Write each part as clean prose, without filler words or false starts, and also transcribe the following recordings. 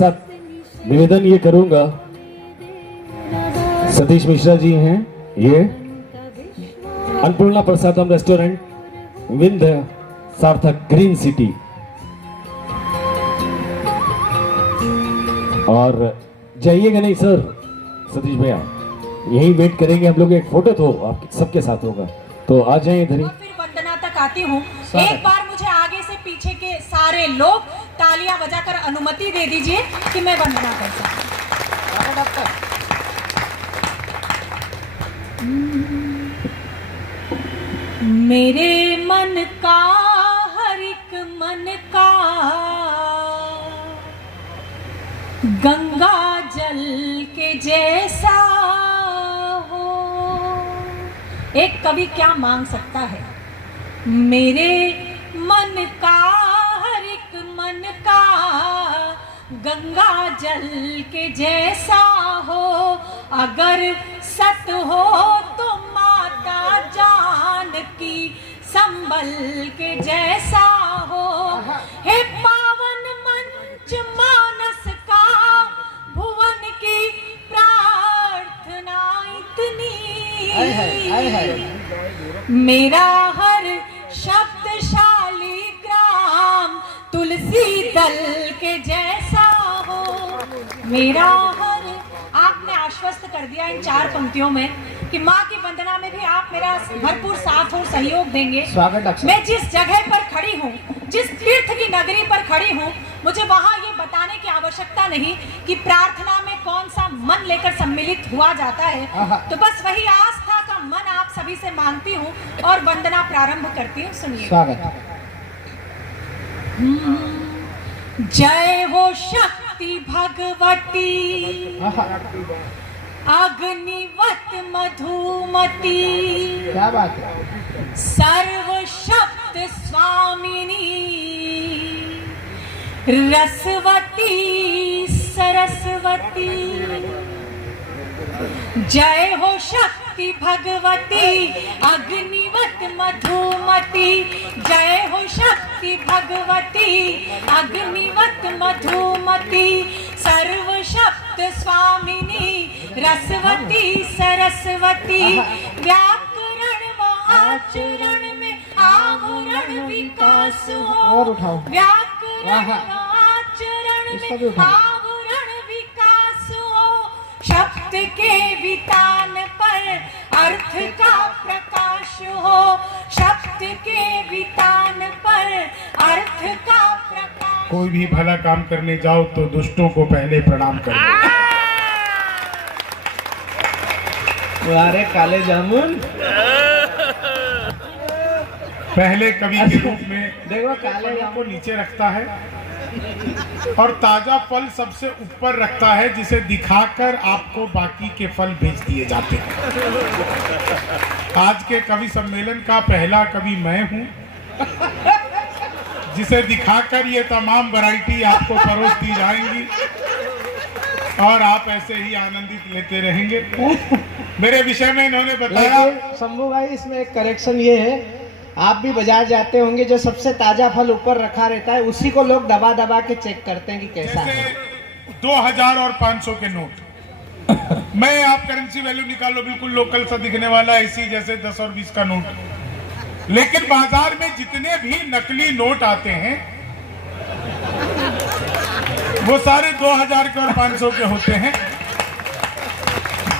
साथ निवेदन ये करूंगा, सतीश मिश्रा जी हैं ये, अन्नपूर्णा प्रसादम रेस्टोरेंट, विंध्य सार्थक ग्रीन सिटी। और जाइएगा नहीं सर सतीश भैया, यही वेट करेंगे हम लोग, एक फोटो तो आप सबके साथ होगा, तो आ जाए इधर ही। फिर वंदना तक आती हूँ। एक बार मुझे आगे से पीछे के सारे लोग तालियां बजाकर अनुमति दे दीजिए कि मैं वंदना कर सकूं। मेरे मन का हर एक मन का गंगा जल के जैसा हो। एक कवि क्या मांग सकता है? मेरे मन का हर एक मन का गंगा जल के जैसा हो। अगर सत हो तो माता जानकी संबल के जैसा हो। हे पावन मंच मानस का भुवन की प्रार्थना इतनी, मेरा हर शब्दशाली ग्राम तुलसी दल के जैसा हो। मेरा हर, आपने आश्वस्त कर दिया इन 4 पंक्तियों में कि माँ की वंदना में भी आप मेरा भरपूर साथ और सहयोग देंगे। स्वागत। मैं जिस जगह पर खड़ी हूँ, जिस तीर्थ की नगरी पर खड़ी हूँ, मुझे वहाँ ये बताने की आवश्यकता नहीं कि प्रार्थना में कौन सा मन लेकर सम्मिलित हुआ जाता है। तो बस वही आस्था का मन आप सभी से मांगती हूँ और वंदना प्रारंभ करती हूँ। सुनिए। स्वागत। जय हो शक्ति भगवती अग्निवत मधुमती, क्या बात है। सर्व शब्द स्वामिनी रसवती सरस्वती। जय हो शक्ति भगवती अग्निवत मधुमती, जय हो शक्ति भगवती अग्निवत मधुमती। सर्व शब्द स्वामिनी रसवती सरस्वती। व्याकरण व आचरण में आवरण विकास हो। व्याकरण व आचरण में आवरण विकास हो। शब्द के वितान पर अर्थ का प्रकाश हो। शब्द के वितान पर अर्थ का प्रकाश। कोई भी भला काम करने जाओ तो दुष्टों को पहले प्रणाम करो। अरे काले जामुन, पहले कवि के रूप में देखो काले को नीचे रखता है और ताजा फल सबसे ऊपर रखता है, जिसे दिखाकर आपको बाकी के फल भेज दिए जाते हैं। आज के कवि सम्मेलन का पहला कवि मैं हूं, जिसे दिखाकर ये तमाम वैरायटी आपको परोस दी जाएंगी और आप ऐसे ही आनंदित लेते रहेंगे। मेरे विषय में इन्होंने बताया। शंभू भाई, इसमें एक करेक्शन ये है, आप भी बाजार जाते होंगे, जो सबसे ताजा फल ऊपर रखा रहता है उसी को लोग दबा दबा के चेक करते हैं कि कैसा है। 2000 और 500 के नोट मैं आप करेंसी वैल्यू निकालो, बिल्कुल लोकल सा दिखने वाला, ऐसी जैसे 10 और 20 का नोट। लेकिन बाजार में जितने भी नकली नोट आते हैं वो सारे 2000 के और 500 के होते हैं।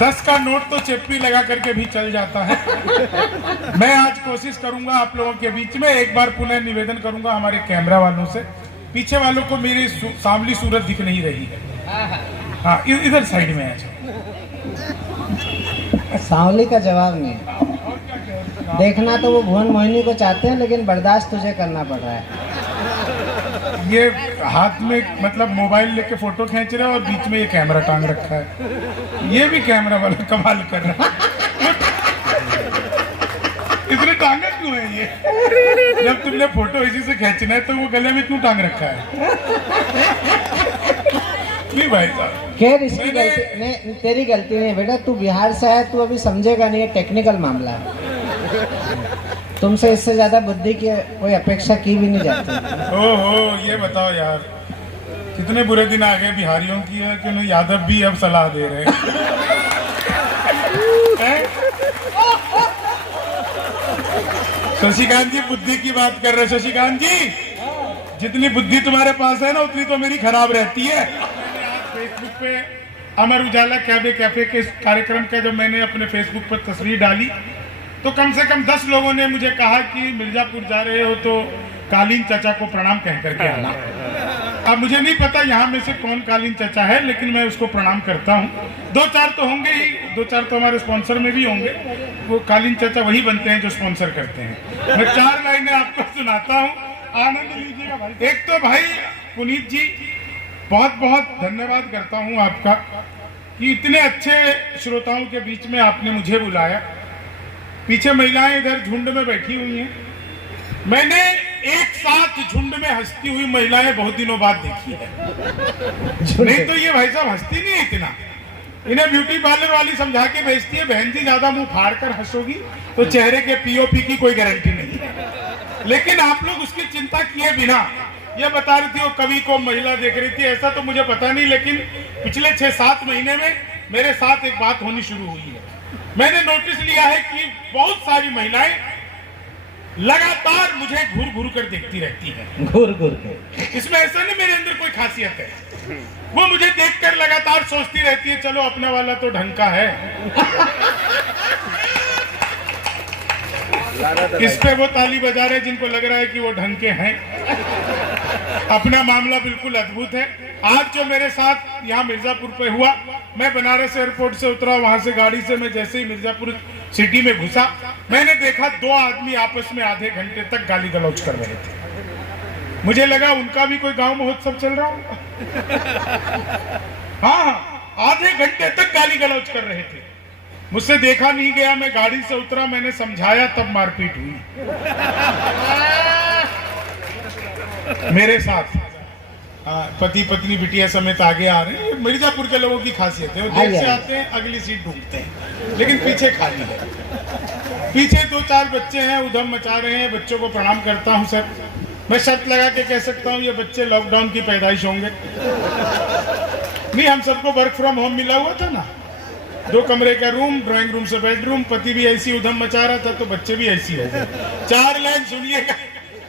10 का नोट तो चेप्पी लगा करके भी चल जाता है। मैं आज कोशिश करूंगा आप लोगों के बीच में, एक बार पुनः निवेदन करूंगा हमारे कैमरा वालों से, पीछे वालों को मेरी सांवली सूरत दिख नहीं रही है। हाँ, इधर साइड में है। सांवली का जवाब नहीं, देखना तो वो भुवन मोहिनी को चाहते हैं, लेकिन बर्दाश्त तुझे करना पड़ रहा है। ये हाथ में मतलब मोबाइल लेके फोटो खींच रहे हैं और बीच में ये कैमरा टांग रखा है। ये भी कैमरा वाला कमाल कर रहा है। इतने टांगे क्यों है ये? जब तुमने फोटो इसी से खींचना है तो वो गले में क्यों टांग रखा है? नहीं भाई साहब, खैर इसकी गलती नहीं, तेरी गलती नहीं बेटा, तू बिहार से है, तू अभी समझेगा नहीं, ये टेक्निकल मामला है। तुमसे इससे ज्यादा बुद्धि की कोई अपेक्षा की भी नहीं जाती। ओहो, ये बताओ यार, कितने बुरे दिन आ गए बिहारियों की है कि उन्हें यादव भी अब सलाह दे रहे हैं। शशिकांत जी बुद्धि की बात कर रहे हैं। शशिकांत जी, जितनी बुद्धि तुम्हारे पास है ना उतनी तो मेरी खराब रहती है। फेसबुक पे अमर उजाला कैफे के कार्यक्रम का जब मैंने अपने फेसबुक पर तस्वीर डाली तो कम से कम 10 लोगों ने मुझे कहा कि मिर्जापुर जा रहे हो तो कालीन चाचा को प्रणाम कह करके आना। अब मुझे नहीं पता यहाँ में से कौन कालीन चाचा है, लेकिन मैं उसको प्रणाम करता हूँ। 2-4 तो होंगे ही, 2-4 तो हमारे स्पॉन्सर में भी होंगे। वो कालीन चाचा वही बनते हैं जो स्पॉन्सर करते हैं। मैं 4 लाइनें आपको सुनाता हूँ, आनंद लीजिएगा भाई। एक तो भाई पुनीत जी, बहुत बहुत धन्यवाद करता हूँ आपका कि इतने अच्छे श्रोताओं के बीच में आपने मुझे बुलाया। पीछे महिलाएं इधर झुंड में बैठी हुई हैं। मैंने एक साथ झुंड में हंसती हुई महिलाएं बहुत दिनों बाद देखी है। नहीं तो ये भाई साहब हंसती नहीं इतना। इन्हें ब्यूटी पार्लर वाली समझा के भेजती है, बहन जी ज्यादा मुंह फाड़ कर हंसोगी तो चेहरे के पीओपी की कोई गारंटी नहीं है। लेकिन आप लोग उसकी चिंता किए बिना ये बता रही थी वो कवि को महिला देख रही थी, ऐसा तो मुझे पता नहीं, लेकिन पिछले 6-7 महीने में मेरे साथ एक बात होनी शुरू हुई है। मैंने नोटिस लिया है कि बहुत सारी महिलाएं लगातार मुझे घूर घूर कर देखती रहती हैं। घूर घूर के। इसमें ऐसा नहीं मेरे अंदर कोई खासियत है, वो मुझे देखकर लगातार सोचती रहती है चलो अपना वाला तो ढंग का है। इस पे वो ताली बजा रहे जिनको लग रहा है कि वो ढंग के हैं। अपना मामला बिल्कुल अद्भुत है। आज जो मेरे साथ यहाँ मिर्जापुर पे हुआ, मैं बनारस एयरपोर्ट से उतरा, वहां से गाड़ी से मैं जैसे ही मिर्जापुर सिटी में घुसा, मैंने देखा 2 आदमी आपस में आधे घंटे तक गाली गलौज कर रहे थे। मुझे लगा उनका भी कोई गांव महोत्सव चल रहा होगा। हाँ, आधे घंटे तक गाली गलौज कर रहे थे। मुझसे देखा नहीं गया, मैं गाड़ी से उतरा, मैंने समझाया, तब मारपीट हुई मेरे साथ। पति पत्नी बिटिया समेत आगे आ रहे हैं। मिर्जापुर के लोगों की खासियत है, वो देर से आते हैं, अगली सीट ढूंढते हैं, लेकिन पीछे खाली है। पीछे 2-4 बच्चे हैं, उधम मचा रहे हैं। बच्चों को प्रणाम करता हूं सर। मैं शर्त लगा के कह सकता हूं ये बच्चे लॉकडाउन की पैदाइश होंगे। नहीं, हम सबको वर्क फ्रॉम होम मिला हुआ था ना, 2 कमरे का रूम, ड्राइंग रूम से बेडरूम। पति भी ऐसी उधम मचा रहा था तो बच्चे भी ऐसी हो गए। 4 लाइन सुनिएगा,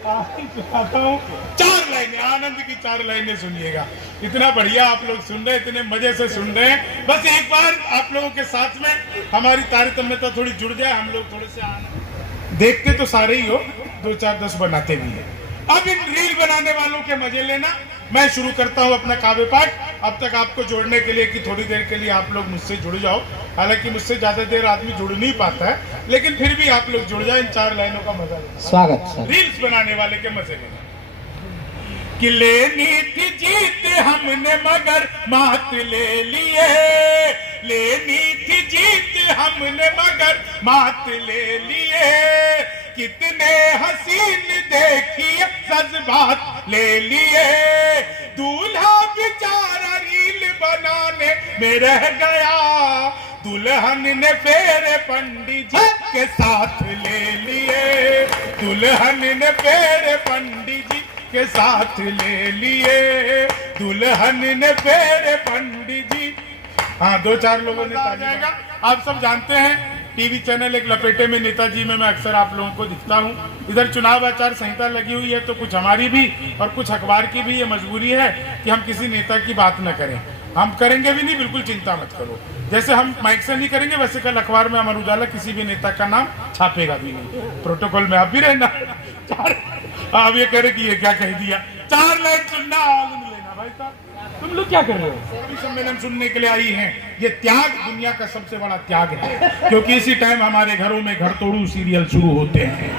4 लाइनें, आनंद की 4 लाइनें सुनिएगा। इतना बढ़िया आप लोग सुन रहे हैं, इतने मजे से सुन रहे हैं। बस एक बार आप लोगों के साथ में हमारी तारतम्यता थोड़ी जुड़ जाए, हम लोग थोड़े से आनंद देखते तो सारे ही हो, 2-4-10 बनाते भी है। अब इन रील बनाने वालों के मजे लेना। मैं शुरू करता हूं अपना काव्य पाठ। अब तक आपको जोड़ने के लिए कि थोड़ी देर के लिए आप लोग मुझसे जुड़ जाओ। हालांकि मुझसे ज्यादा देर आदमी जुड़ नहीं पाता है, लेकिन फिर भी आप लोग जुड़ जाए, इन 4 लाइनों का मजा लेना। स्वागत सर। रील्स बनाने वाले के मजे लेना। कि लेनी थी जीत हमने मगर मात ले लिए, लेनी थी जीत हमने मगर मात ले लिए। कितने हसीन देखिए जज्बात ले लिए। दूल्हा बेचारा रील बनाने में रह गया, दुल्हन ने फेरे पंडित जी के साथ ले लिए। दुल्हन ने फेरे पंडित जी के साथ ले लिए। दुल्हन ने फेरे पंडित जी। हाँ, 2-4 लोगों ने आ जाएगा। आप सब जानते हैं टीवी चैनल एक लपेटे में नेताजी में मैं अक्सर आप लोगों को दिखता हूँ। इधर चुनाव आचार संहिता लगी हुई है तो कुछ हमारी भी और कुछ अखबार की भी ये मजबूरी है कि हम किसी नेता की बात न करें। हम करेंगे भी नहीं, बिल्कुल चिंता मत करो। जैसे हम माइक से नहीं करेंगे, वैसे कल अखबार में अमर उजाला किसी भी नेता का नाम छापेगा भी नहीं। प्रोटोकॉल में आप भी रहना। आप ये कह रहे कि ये क्या कह दिया। 4 लाइन सुनना, आनंद लेना। भाई साहब तुम लोग क्या कर रहे हो? सम्मेलन सुनने के लिए आई हैं। ये त्याग दुनिया का सबसे बड़ा त्याग है, क्योंकि इसी टाइम हमारे घरों में घर तोड़ू सीरियल शुरू होते हैं।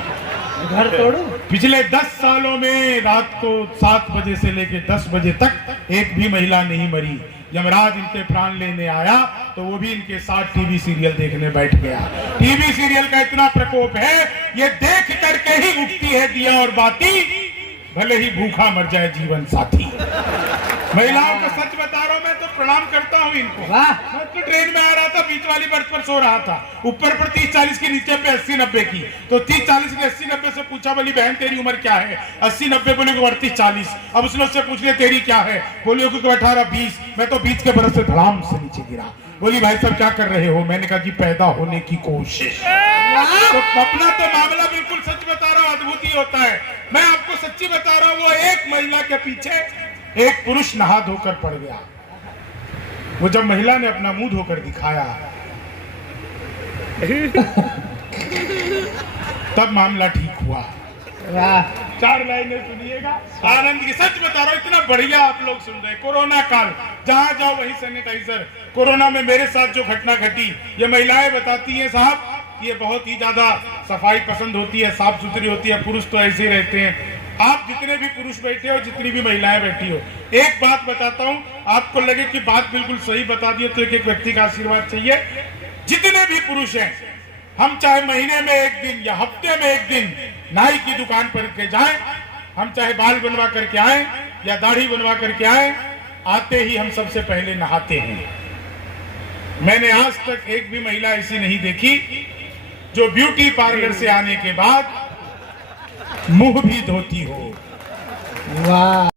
घर तोड़ू? पिछले 10 सालों में रात को 7 बजे से लेकर 10 बजे तक एक भी महिला नहीं मरी। यमराज इनके प्राण लेने आया तो वो भी इनके साथ टीवी सीरियल देखने बैठ गया। टीवी सीरियल का इतना प्रकोप है, ये देख करके ही उठती है दिया और बाती, भले ही भूखा मर जाए जीवन साथी। महिलाओं को सच बता रहा हूँ, मैं तो प्रणाम करता हूँ इनको। वाह मैं तो ट्रेन में आ रहा था, बीच वाली बर्थ पर सो रहा था, ऊपर पर 30-40 की, नीचे पे 80-90 की। तो 30-40 की 80-90 से पूछा, बोली बहन तेरी उम्र क्या है? 80-90 बोले को 38-40। अब उसने उससे पूछ लिया तेरी क्या है? बोली को 18-20। मैं तो बीच के बरस से धड़ाम से नीचे गिरा। बोली भाई साहब क्या कर रहे हो? मैंने कहा जी पैदा होने की कोशिश। तो अपना तो मामला बिल्कुल सच बता रहा हूँ, अद्भुत ही होता है। मैं आपको सच्ची बता रहा हूँ, वो एक महिला के पीछे एक पुरुष नहा धोकर पड़ गया। वो जब महिला ने अपना मुंह धोकर दिखाया तब मामला ठीक हुआ। वाह 4 लाइनें सुनिएगा, आनंद की। सच बता रहा हूं, इतना बढ़िया आप लोग सुन रहे हैं। कोरोना काल, जहां जाओ वहीं सैनिटाइजर। कोरोना में मेरे साथ जो घटना घटी, ये महिलाएं बताती हैं साहब, ये बहुत ही ज्यादा सफाई पसंद होती है, साफ सुथरी होती है। पुरुष तो ऐसे ही रहते हैं। आप जितने भी पुरुष बैठे हो, जितनी भी महिलाएं बैठी हो, एक बात बताता हूं, आपको लगे कि बात बिल्कुल सही बता दी तो एक व्यक्ति का आशीर्वाद चाहिए। जितने भी पुरुष हैं, हम चाहे महीने में एक दिन या हफ्ते में एक दिन नाई की दुकान पर के जाएं, हम चाहे बाल बनवा करके आए या दाढ़ी बनवा करके आए, आते ही हम सबसे पहले नहाते हैं। मैंने आज तक एक भी महिला ऐसी नहीं देखी जो ब्यूटी पार्लर से आने के बाद मुंह भी धोती हो। वाह